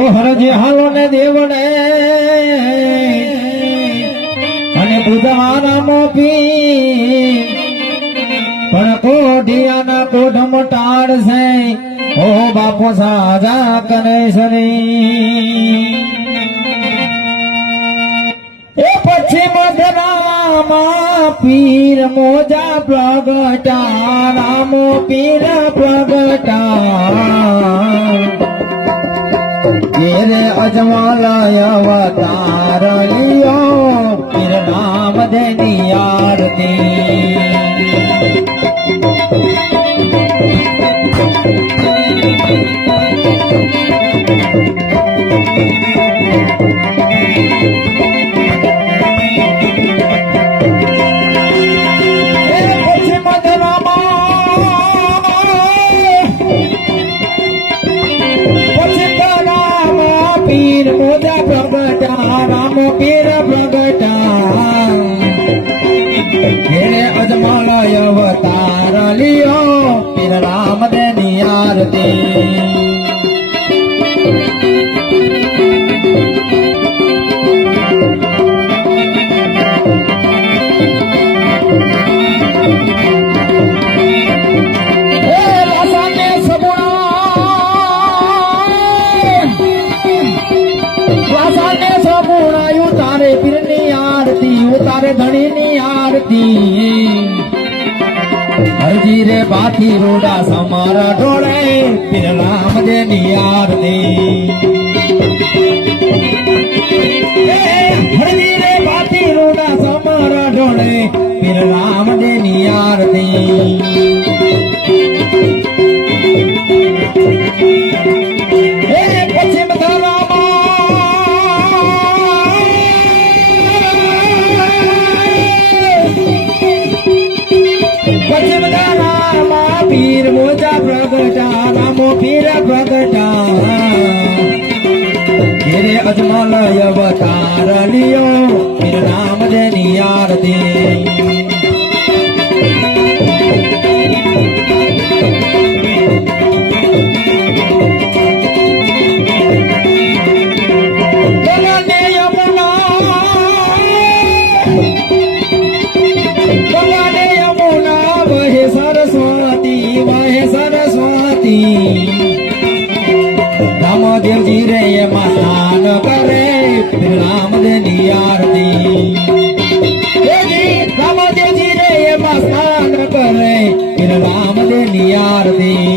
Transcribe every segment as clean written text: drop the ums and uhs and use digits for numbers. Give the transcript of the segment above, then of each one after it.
તો હરજી હાલો ને દેવને અને બુધવાના મોપી પણ કોઢિયાના કોઢમ ટાળશે ઓ બાપો સાજા કનેશ્વરી એ પછી મધરામાં પીર મોજા પ્રગટા રામો પીર પ્રગટા ઘેરે અજમાલય અવતાર લિયો પીર નામ દેની આરતી પીર મોજા પ્રગટા રામો પીર પ્રગટા ઘેરે અજમાલય અવતાર લિયો પીર રામ દેની આરતી તારે ધણીની આરતી હરજી રે બાથી રોડા સમારા ઢોળે પીર રામ દેની આરતી હરજી રે બાથી રોડા સમારા ઢોળે પીર રામ દેની આરતી પશ્ચિમ પીર મોજા પ્રગટા રામો પીર પ્રગટા ઘેરે અજમાલય અવતાર લિયો પીર રામ દેની આરતી રામદેવજી રે એમાં સ્નાન કરે પીર રામ દેની આરતી રામદેવજી રે એમાં સ્નાન કરે પીર રામ દેની આરતી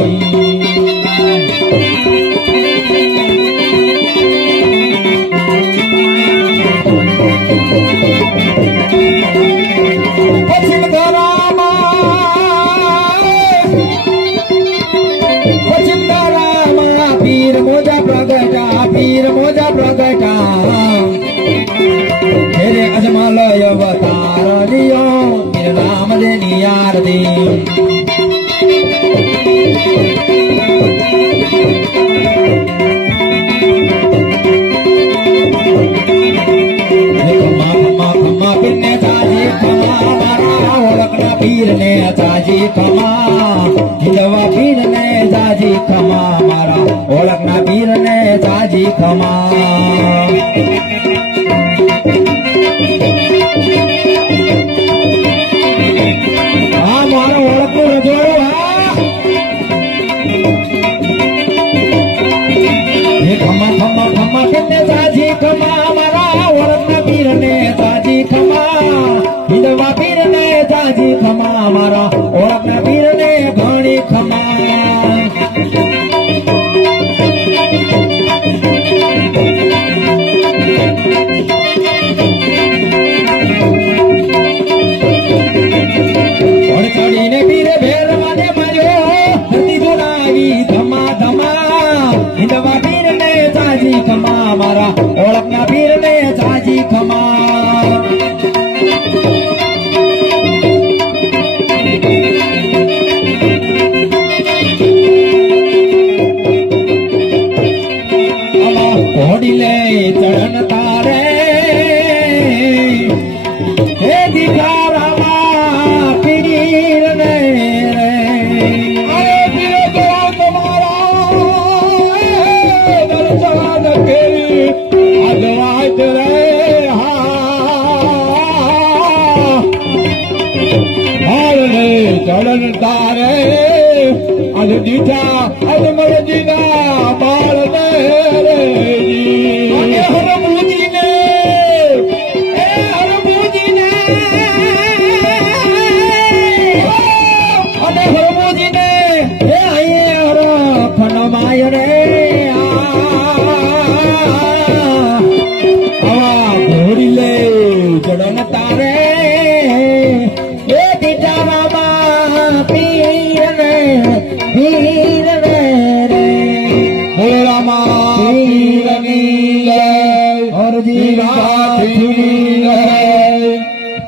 પશ્ચિમ ધરામાં પીર મોજા પ્રગટા ઘેરે અજમાલય અવતાર લિયો પીર રામ દેની આરતી ખમા પીરને ચાજી ખમા મારા ઓળખના પીરને ચાજી ખમા હિંદવા પીરને ચાજી ખમા મારા ઓળખના પીરને ચાજી ખમા હા મારો ઓળખનું રજવાડું ખમા પીરને ચાજી ખમા મારા ઓળખના પીરને ચાજી ખમા હિંદવા પીરને ચાજી ખમા મારા ઓળખના પીરને ઘણી ખમા ચડીને પીરે ભેરવાને માર્યો ધરતી દોડાવી ધમા ધમા હિંદવા પીરને ચાજી ખમા મારા ઓળખના પીરને ચાજી ખમા ઘોડી લે ચરણ તારે હે દીકરા પીર ને પીર તો તમારા રે આજે દીઠા આજે મરજીના બાળ ને રે અને હરમુજીને એ હરમુજીને અને હરમુજીને એ અહીંયા હર ફનમાય રે આવા ઘોડી લે જડન તારે એ દીઠા